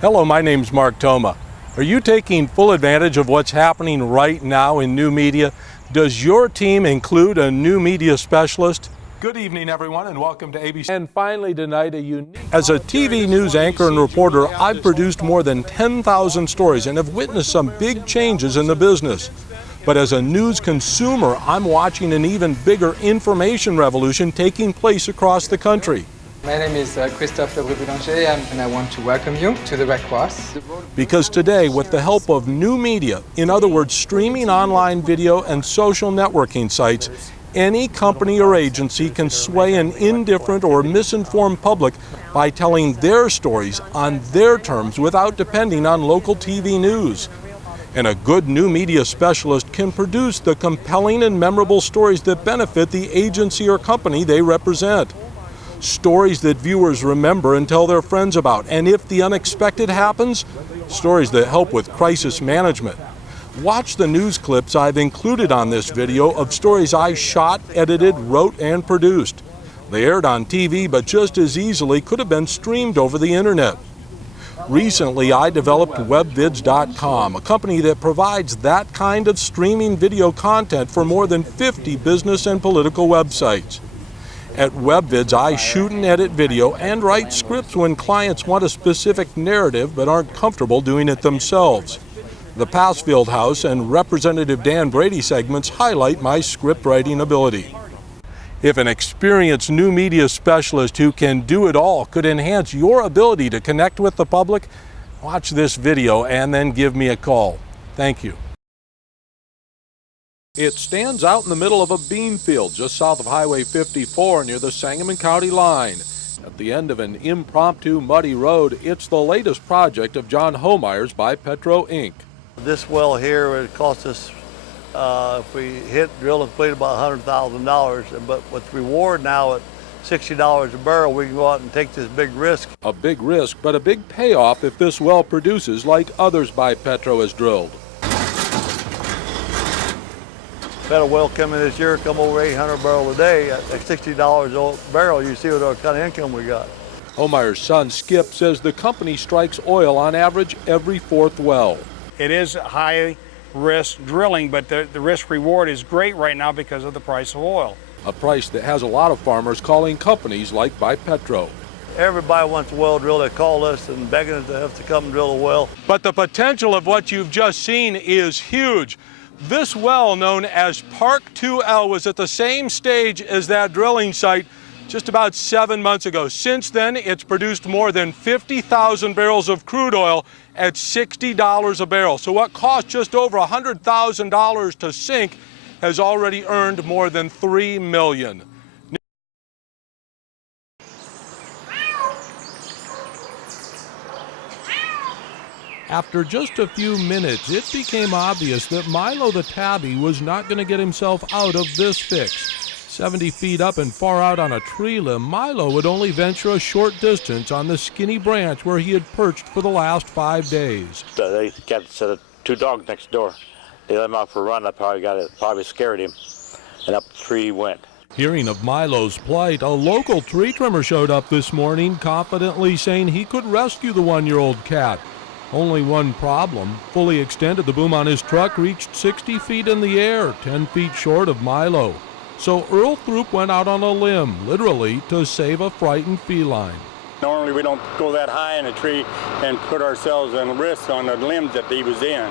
Hello, my name's Mark Toma. Are you taking full advantage of what's happening right now in new media? Does your team include a new media specialist? Good evening, everyone, and welcome to ABC. And finally tonight, As a TV news anchor and reporter, I've produced more than 10,000 stories and have witnessed some big changes in the business. But as a news consumer, I'm watching an even bigger information revolution taking place across the country. My name is Christophe Lebrun-Boulanger, and I want to welcome you to the Red Cross. Because today, with the help of new media, in other words, streaming online video and social networking sites, any company or agency can sway an indifferent or misinformed public by telling their stories on their terms without depending on local TV news. And a good new media specialist can produce the compelling and memorable stories that benefit the agency or company they represent. Stories that viewers remember and tell their friends about, and if the unexpected happens, stories that help with crisis management. Watch the news clips I've included on this video of stories I shot, edited, wrote, and produced. They aired on TV, but just as easily could have been streamed over the internet. Recently, I developed WebVids.com, a company that provides that kind of streaming video content for more than 50 business and political websites. At WebVids, I shoot and edit video and write scripts when clients want a specific narrative but aren't comfortable doing it themselves. The Passfield House and Representative Dan Brady segments highlight my script writing ability. If an experienced new media specialist who can do it all could enhance your ability to connect with the public, watch this video and then give me a call. Thank you. It stands out in the middle of a bean field just south of Highway 54 near the Sangamon County line. At the end of an impromptu muddy road, it's the latest project of John Homeyer's by Petro Inc. This well here would cost us, if we drill and complete, about $100,000. But with reward now at $60 a barrel, we can go out and take this big risk. A big risk, but a big payoff if this well produces like others by Petro has drilled. Had a well come in this year, come over 800 barrels a day at $60 a barrel. You see what kind of income we got. Homeyer's son, Skip, says the company strikes oil on average every fourth well. It is high risk drilling, but the risk reward is great right now because of the price of oil. A price that has a lot of farmers calling companies like by Petro. Everybody wants a well drilled. They call us and begging us to have to come and drill a well. But the potential of what you've just seen is huge. This well, known as Park 2L, was at the same stage as that drilling site just about 7 months ago. Since then, it's produced more than 50,000 barrels of crude oil at $60 a barrel. So what cost just over $100,000 to sink has already earned more than $3 million. After just a few minutes, it became obvious that Milo the tabby was not going to get himself out of this fix. 70 feet up and far out on a tree limb, Milo would only venture a short distance on the skinny branch where he had perched for the last 5 days. They got two dogs next door. They let him out for a run. Probably scared him, and up the tree he went. Hearing of Milo's plight, a local tree trimmer showed up this morning, confidently saying he could rescue the one-year-old cat. Only one problem. Fully extended, the boom on his truck reached 60 feet in the air, 10 feet short of Milo. So Earl Throop went out on a limb, literally, to save a frightened feline. Normally we don't go that high in a tree and put ourselves at risk on the limbs that he was in.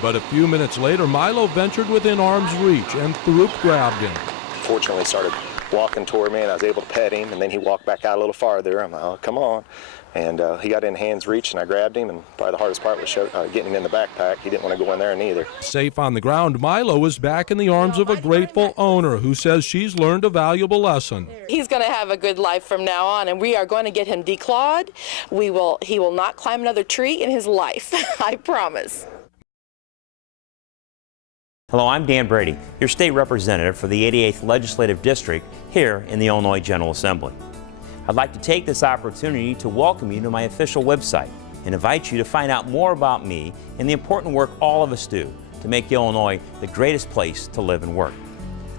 But a few minutes later, Milo ventured within arm's reach, and Throop grabbed him. Fortunately, started walking toward me, and I was able to pet him, and then he walked back out a little farther. I'm like, oh, come on. And he got in hand's reach, and I grabbed him, and probably the hardest part was getting him in the backpack. He didn't want to go in there neither. Safe on the ground, Milo was back in the arms of a grateful owner who says she's learned a valuable lesson. He's going to have a good life from now on, and we are going to get him declawed. He will not climb another tree in his life, I promise. Hello, I'm Dan Brady, your state representative for the 88th Legislative District here in the Illinois General Assembly. I'd like to take this opportunity to welcome you to my official website and invite you to find out more about me and the important work all of us do to make Illinois the greatest place to live and work.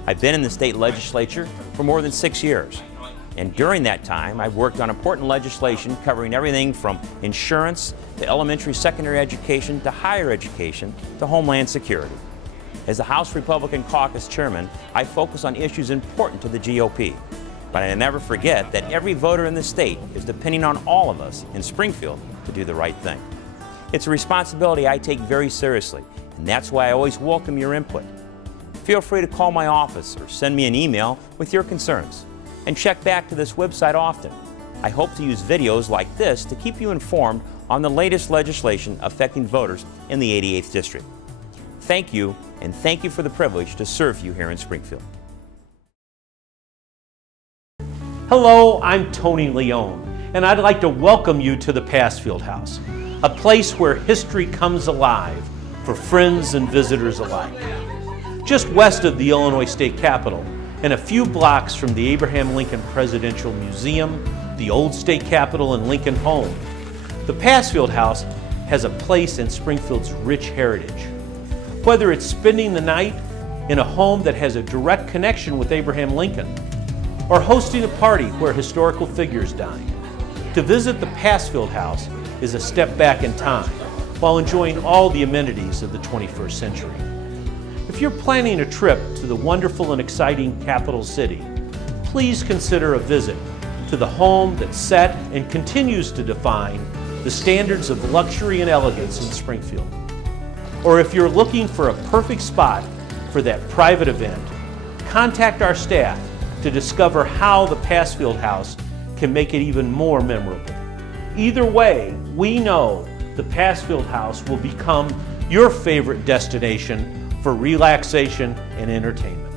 I've been in the state legislature for more than 6 years. And during that time, I've worked on important legislation covering everything from insurance to elementary, secondary education to higher education to homeland security. As the House Republican Caucus Chairman, I focus on issues important to the GOP. But I never forget that every voter in the state is depending on all of us in Springfield to do the right thing. It's a responsibility I take very seriously, and that's why I always welcome your input. Feel free to call my office or send me an email with your concerns. And check back to this website often. I hope to use videos like this to keep you informed on the latest legislation affecting voters in the 88th District. Thank you, and thank you for the privilege to serve you here in Springfield. Hello, I'm Tony Leone, and I'd like to welcome you to the Passfield House, a place where history comes alive for friends and visitors alike. Just west of the Illinois State Capitol, and a few blocks from the Abraham Lincoln Presidential Museum, the old state capitol and Lincoln home, the Passfield House has a place in Springfield's rich heritage. Whether it's spending the night in a home that has a direct connection with Abraham Lincoln, or hosting a party where historical figures dine, to visit the Passfield House is a step back in time while enjoying all the amenities of the 21st century. If you're planning a trip to the wonderful and exciting capital city, please consider a visit to the home that set and continues to define the standards of luxury and elegance in Springfield. Or if you're looking for a perfect spot for that private event, contact our staff to discover how the Passfield House can make it even more memorable. Either way, we know the Passfield House will become your favorite destination for relaxation and entertainment.